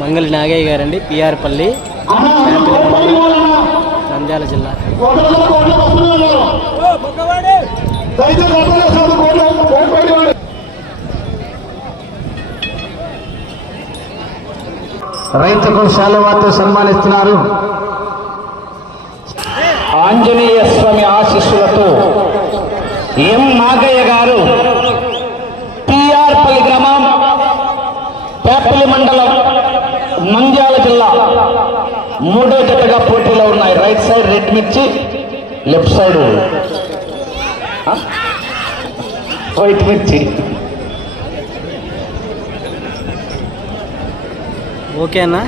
మంగళి నాగయ్య గారండి పిఆర్పల్లి నంద్యాల జిల్లా. రైతుకు శాలువాతో సన్మానిస్తున్నారు. ఆంజనేయ స్వామి ఆశీస్సులతో ఎం నాగయ్య గారు పిఆర్పల్లి గ్రామం పేపల్లి మండలం నంద్యాల జిల్లా మూడో జతగా పోటీలో ఉన్నాయి రైట్ సైడ్ రెడ్ మిర్చి లెఫ్ట్ సైడ్? వైట్ మిర్చి ఓకేనా!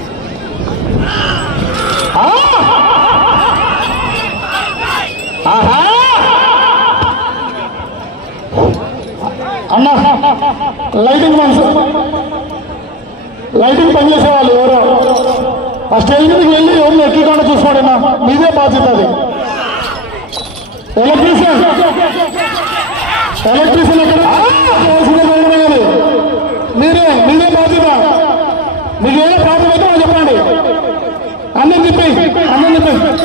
అన్న లైటింగ్ మనసు లైటింగ్ పనిచేసే వాళ్ళు ఎవరో. ఆ స్టేజ్ మీదకి వెళ్ళి ఎవరిని ఎక్కకుండా చూసుకోండి అన్న మీదే బాధ్యత అది. ఎలక్ట్రీషియన్. ఎలక్ట్రీషియన్ ఎక్కడ? కావాల్సిందే మీరే మీదే బాధ్యత. మీకు ఏదో ప్రాబ్లం అయితే చెప్పండి. అన్నం చెప్పి అన్నం చెప్పి.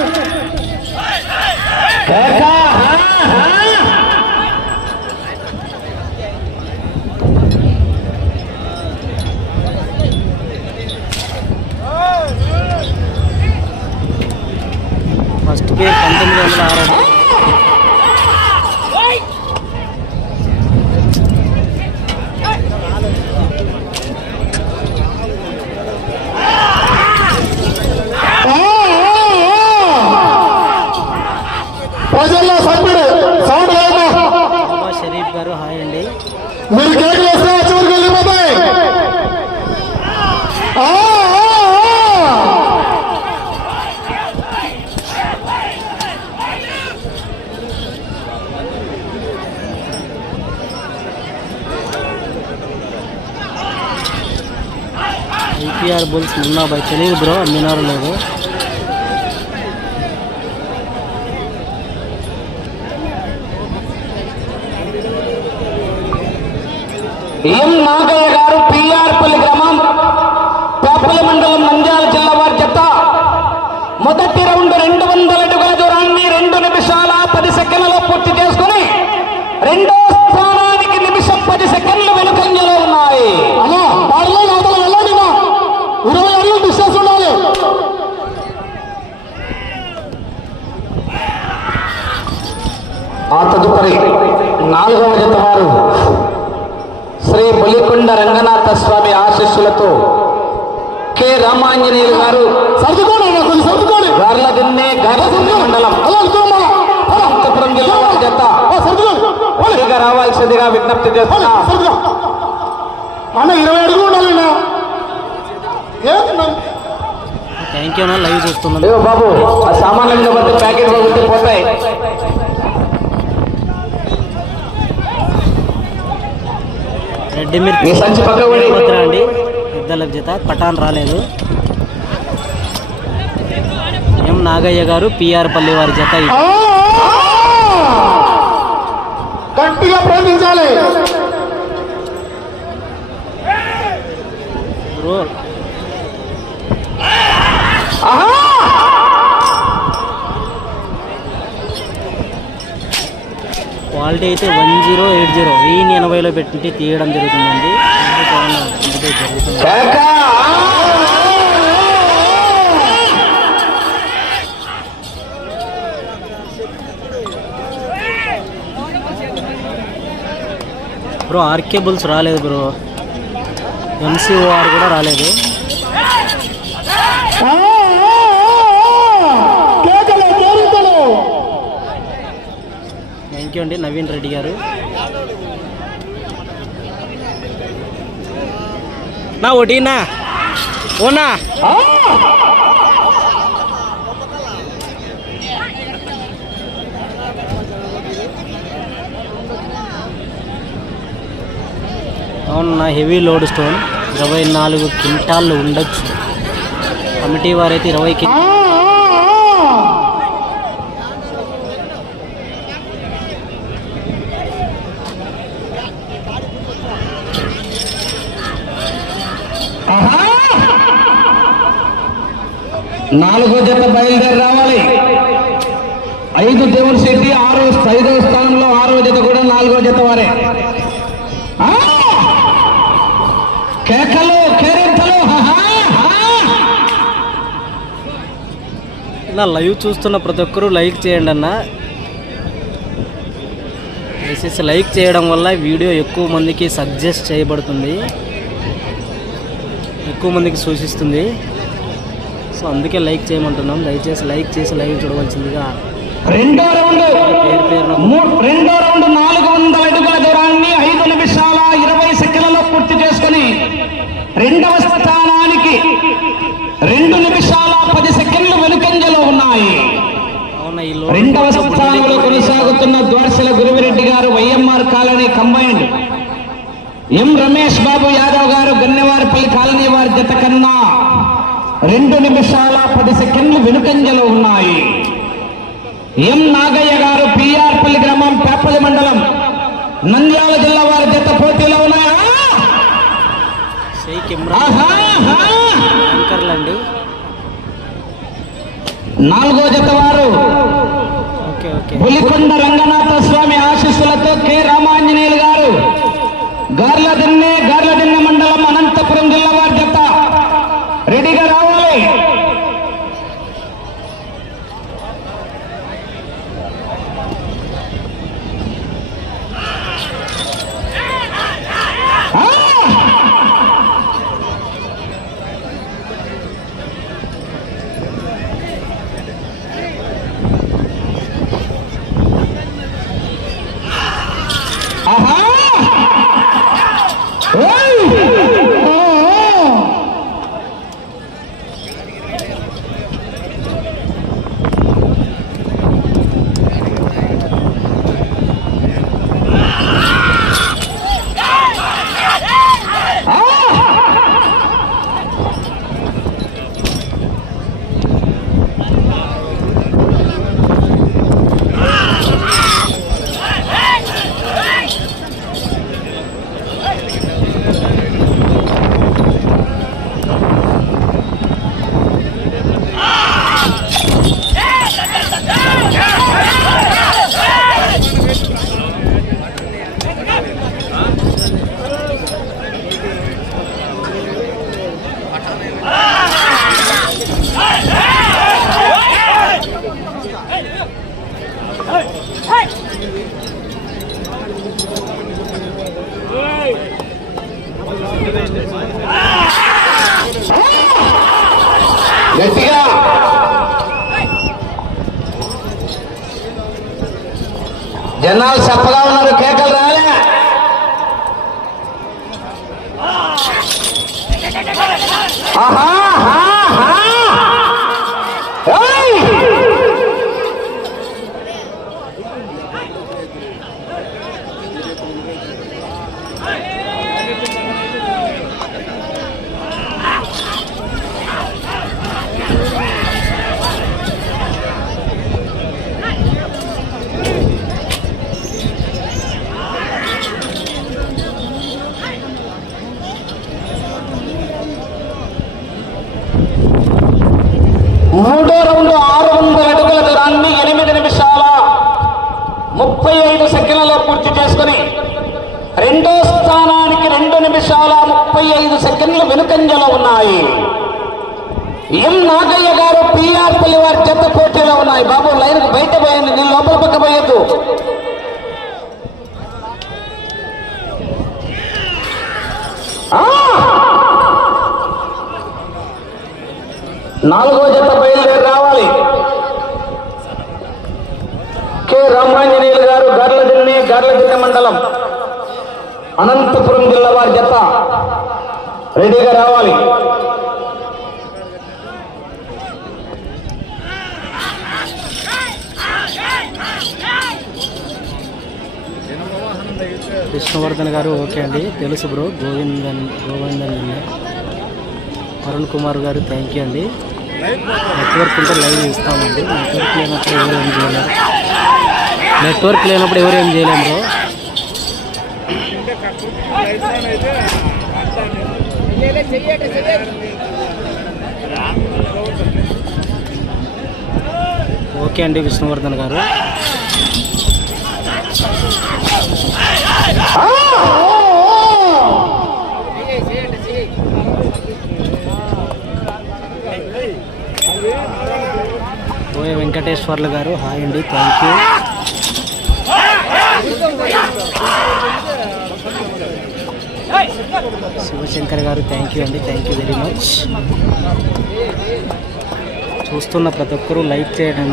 బుల్స్ ఉన్నా బాయ్ తెలియదు బ్రో అమ్మినారు లేదు. ఏం నాగయ్య గారు పిఆర్పల్లి గ్రామం పేపల్లి మండలం నంద్యాల జిల్లా వారి జత మొదటి రౌండ్ రెండు వందల అడుగుల దూరాన్ని రెండు నిమిషాల పది సెకండ్లలో పూర్తి చేసుకుని రెండో స్థానానికి నిమిషం పది సెకండ్లు వెనుకంజలో ఉన్నాయి ఇరవై అడుగులు డిస్టెన్స్ ఉండాలి ఆ తదుపరి నాలుగవ జత వారు శ్రీ బొలికొండ రంగనాథ స్వామి ఆశీస్సులతో కె రామాంజనేయులు గారు సర్దుకోండి కొన్ని సర్దుకోండి గార్ల దిన్నే గార్లదిన్నె మండలం అనంతపురం జిల్లా వారి జత వరుసగా రావాల్సిందిగా విజ్ఞప్తి చేస్తున్నా అన్న ఇరవై అడుగులు ఉండాలి అన్న లైవ్ చూస్తున్నాను అయ్యో బాబు పడితే ప్యాకెట్ పోతాయి. రెడ్డి మిర్చి మీ సంచి పక్క అండి జత పటాన్ రాలేదు. ఎం నాగయ్య గారు పిఆర్ పల్లి వారి జత. గట్టిగా ప్రయత్నించాలి క్వాలిటీ అయితే వన్ జీరో ఎయిట్ జీరో. వెయ్యి ఎనభైలో పెట్టి తీయడం జరుగుతుందండి. బ్రో ఆర్కే బుల్స్ రాలేదు bro. M C O R కూడా రాలేదు. థ్యాంక్ యూ అండి నవీన్ రెడ్డి గారు. నా ఒడినా ఓనా అవునన్నా హెవీ లోడ్ స్టోన్ ఇరవై నాలుగు క్వింటాళ్ళు ఉండొచ్చు. కమిటీ వారైతే ఇరవై కి నాలుగో జత బయలుదేరి రావాలి. ఐదు దేవుని శెట్టి ఆరో ఐదో స్థానంలో ఆరో జత కూడా నాలుగో జత వారే. కేకలు కేరింతలు ఇలా లైవ్ చూస్తున్న ప్రతి ఒక్కరూ లైక్ చేయండి అన్న. దయచేసి లైక్ చేయడం వల్ల వీడియో ఎక్కువ మందికి సజెస్ట్ చేయబడుతుంది. ఎక్కువ మందికి సూచిస్తుంది. సో అందుకే లైక్ చేయమంటున్నాం. దయచేసి లైక్ చేసి లైవ్ చూడవలసిందిగా రెండో రౌండ్. రెండో రౌండ్ నాలుగు వందల అడుగుల దూరాన్ని ఐదు నిమిషాల ఇరవై సెకండ్లలో పూర్తి చేసుకుని రెండవ స్థానానికి రెండు నిమిషాల పది సెకండ్లు వెనుకంజలో ఉన్నాయి. రెండవ స్థానంలో కొనసాగుతున్న ద్వారశల గురువిరెడ్డి గారు Y M R colony combined. M Ramesh Babu Yadav గారు గన్నెవారిపల్లి కాలనీ వారి జత కన్నా రెండు నిమిషాల పది సెకండ్లు వెనుకంజలో ఉన్నాయి. ఎం నాగయ్య గారు పిఆర్పల్లి గ్రామం పేపల్లి మండలం. నంద్యాల జిల్లా వారి జత పోటీలో ఉన్నాయా? నాలుగో జత వారు. బులికొండ రంగనాథ స్వామి ఆశీస్సులతో కె రామాంజనేయులు గారు. గార్లదిన్నె గార్లదిన్నె మండలం అనంతపురం జిల్లా వారి జత. రెడీగా రావాలి ఆ! ஆனால் சப்பதாம் నాలుగో జత బయలుదేరి రావాలి. కె. రామాంజనేయులు గారు గర్లదిన్నె గర్లదిన్నె మండలం. అనంతపురం జిల్లా వారి జత రెడీగా రావాలి. విష్ణువర్ధన్ గారు ఓకే అండి. తెలుసు బ్రో గోవిందన్ గోవిందన్ అరుణ్ కుమార్ గారు థ్యాంక్ యూ అండి. నెట్వర్క్ ఉంటే లైవ్ ఇస్తామండి నెట్వర్క్ లేనప్పుడు ఎవరు ఏం చేయలేరు. నెట్వర్క్ లేనప్పుడు ఎవరు ఏం చేయలేము బ్రో. ఓకే అండి విష్ణువర్ధన్ గారు. కోయ వెంకటేశ్వర్లు గారు? హాయ్ అండి థ్యాంక్ యూ శివశంకర్ గారు థ్యాంక్ యూ అండి థ్యాంక్ యూ వెరీ మచ్ చూస్తున్న ప్రతి ఒక్కరూ లైక్ చేయడం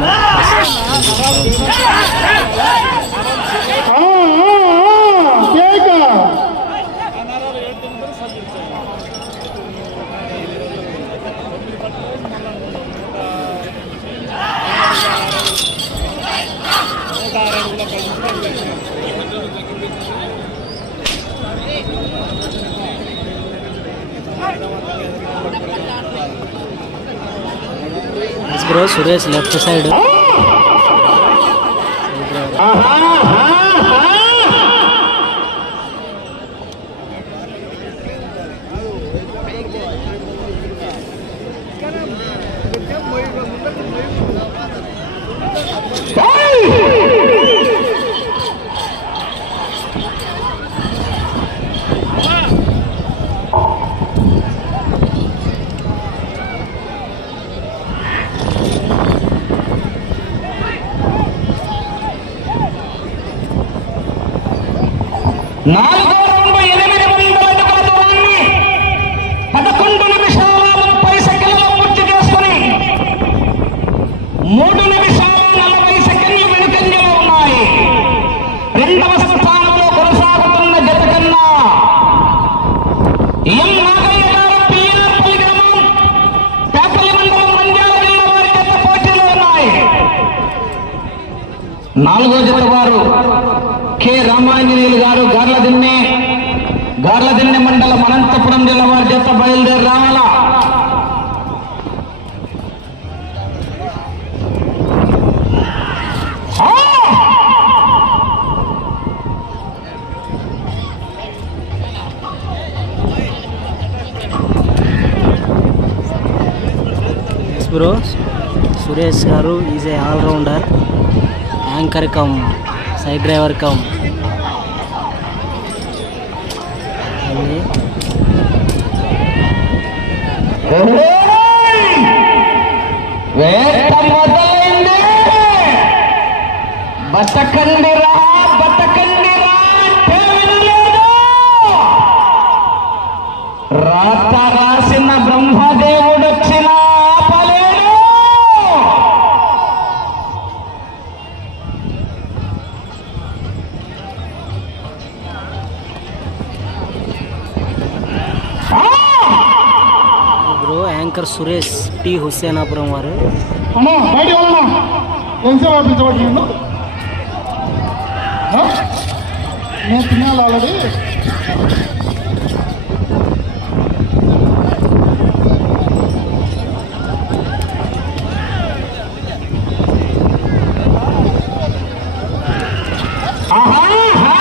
బ్రో సురేష్ లెఫ్ట్ సైడ్. నాలుగో రౌండ్ ఎనిమిది వందల అడుగుల దూరాన్ని పదకొండు నిమిషాల ముప్పై సెకండ్లు పూర్తి చేసుకుని మూడు నిమిషాల నలభై సెకండ్లు వెనుకంజలో ఉన్నాయి రెండవ స్థానంలో కొనసాగుతున్న జత కన్నా ఎం నాగయ్య గారు పిఎన్పల్లి గ్రామం పేపల్లి మండలం మంజాల జిల్లా వారి జత పోటీలో ఉన్నాయి నాలుగో జత వారు కె రామాంజనేయులు గారు గార్లదిన్నె గార్లదిన్నె మండలం అనంతపురం జిల్లా వారి జత బయలుదేరి రావాలా? బ్రో సురేష్ గారు is a allrounder. Anchor cum side driver cum అన్నీ యాంకర్ సురేష్ టి హుస్సేనాపురం వారు. నేను తినాలి ఆల్రెడీ ఆహా, ఆహా.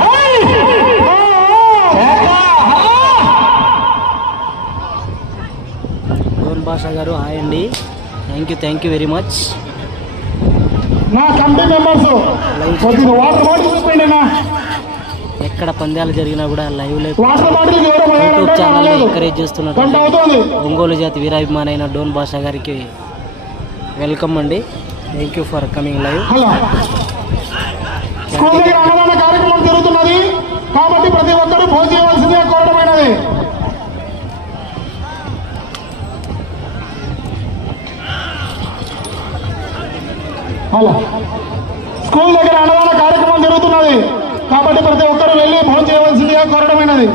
ఓయ్! చేత, హలో! డోన్ భాషా గారు హాయ్ అండి thank you thank you very much నా కమిటీ మెంబర్స్ కొద్దిగా వాటర్ బాటిల్ చూపండి నా ఎక్కడ పందాలు జరిగినా కూడా live live YouTube channel. Encourage అవుతుంది. ఒంగోలు జాతి వీరాభిమాని అయిన డోన్ భాషా గారికి వెల్కమ్ అండి. Thank you for coming live కార్యక్రమం జరుగుతున్నది. కాబట్టి ప్రతి ఒక్కరూ భోజనం కోరడమైనది హలో స్కూల్ దగ్గర అన్నదాన కార్యక్రమం జరుగుతున్నది. కాబట్టి ప్రతి ఒక్కరు వెళ్ళి భోజనం చేయవలసిందిగా కోరడమైనది.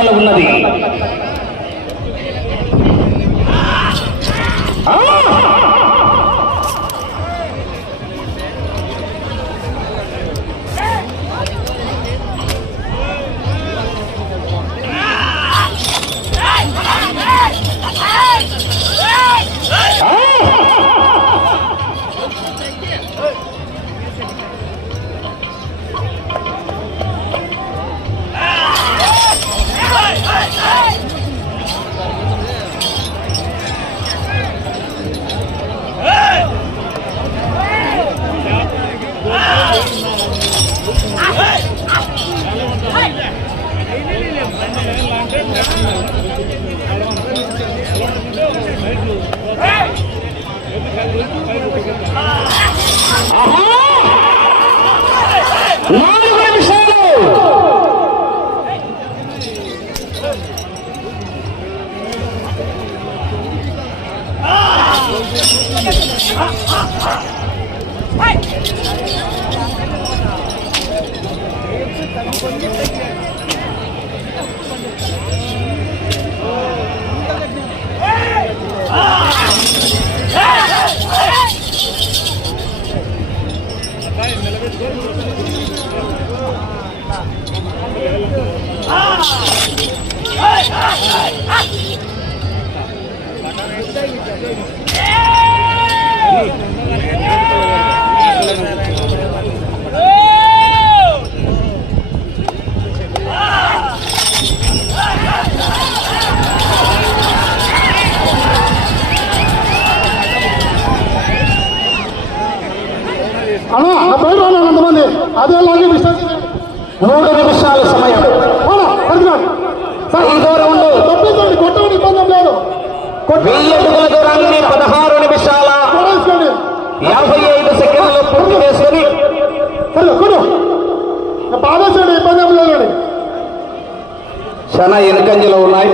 స్థానాల్లో ఉన్నది. అన్నా నా బయట రాను అంతమంది అదే లాగే డిస్టెన్స్ మూడు నిమిషాల సమయం ఈ దూరం ఉండు. తప్పించండి కొట్టండి ఇబ్బంది లేదు. వెయ్యి అడుగుల దూరాన్ని పదహారు నిమిషాల యాభై ఐదు సెకండ్లు పూర్తి చేసుకుని సరే కొడు బాధేసండి ఇబ్బంది లేదండి. చాలా వెనుకంజలో ఉన్నాయి.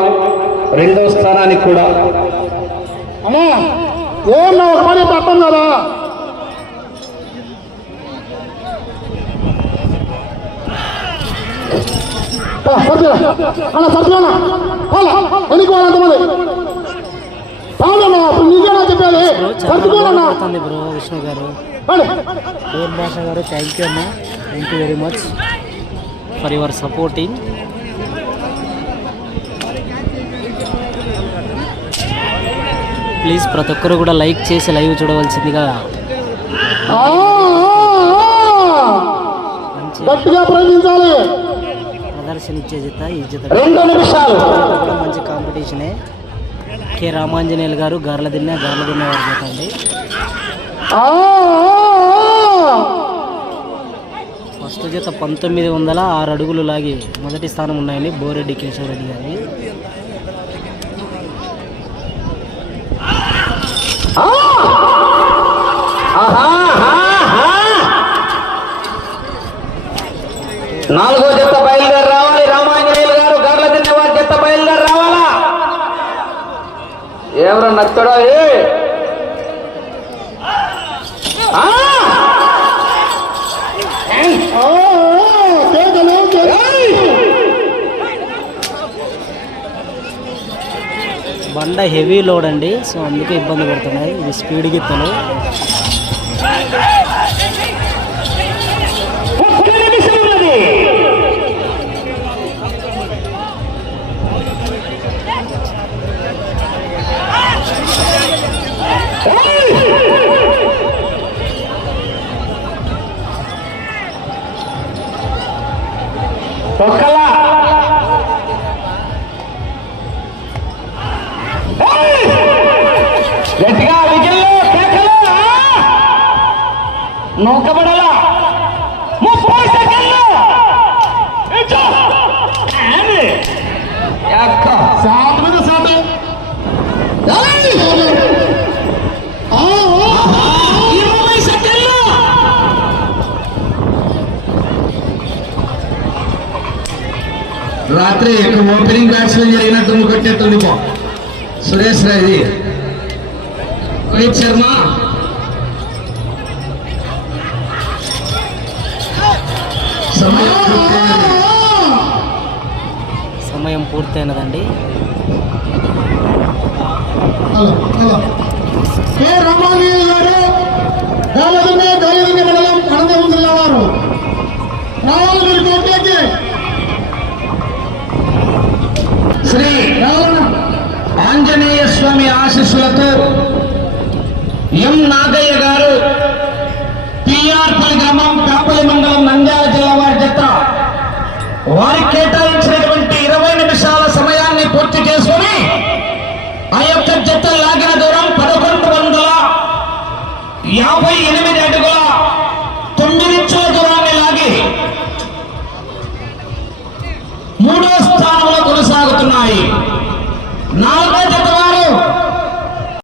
రెండో స్థానానికి కూడా అమ్మా ఏం నా ఒక పని తప్పం కదా సత్యనా అలా సత్యనా అలా. ఎన్నుకోవాలంతమంది పాడన్నా ఇప్పుడు నీకేనా చెప్పేది? పడుతుంది బ్రో విష్ణు గారు. డోర్ భాష గారు థ్యాంక్ యూ అన్న thank you very much for your supporting please ప్రతి ఒక్కరు కూడా లైక్ చేసి లైవ్ చూడవలసిందిగా గట్టిగా ప్రయత్నించాలి. ప్రదర్శన ఇచ్చే జత ఈ జత మంచి కాంపిటీషనే. కె రామాంజనేయులు గారు గార్ల దిన్న గార్ల దిన్న వారి జత అండి. ఫస్ట్ జత పంతొమ్మిది వందల ఆరు అడుగులు లాగి మొదటి స్థానం ఉన్నాయండి బోరెడ్డి కేశవ రెడ్డి గారి. నాలుగో జత బయలుదేరి రావాలి రామాంజనేయులు గారు గర్ల తిన్నవారి జత బయలుదేరి రావాలా వస్తాడా ఏ? బండ హెవీ లోడ్ అండి సో అందుకే ఇబ్బంది పడుతున్నాయి. ఇది స్పీడ్ గిత్తలు ఒక్కలా. గట్టిగా కేకలు. నూకబడలా ముప్పై సెకండ్లు ఇచ్చో. ఏంది? ఎక్క. సాట్ మీద సాట్. ఏయ్! ఆ, ఆ, ఇరవై సెకండ్లు రాత్రి ఓపెనింగ్ బ్యాట్స్మెన్ జరిగినట్టు కొట్టేస్తుంది పో. సురేష్ రాజీ రోహిత్ శర్మ. సమయం పూర్తయినదండి. రామాంజనేయులు గారు? మండలం అనంతపురం జిల్లా వారు. రావాలి రావాలన్నా ఆంజనేయ స్వామి ఆశీస్సులతో ఎం నాగయ్య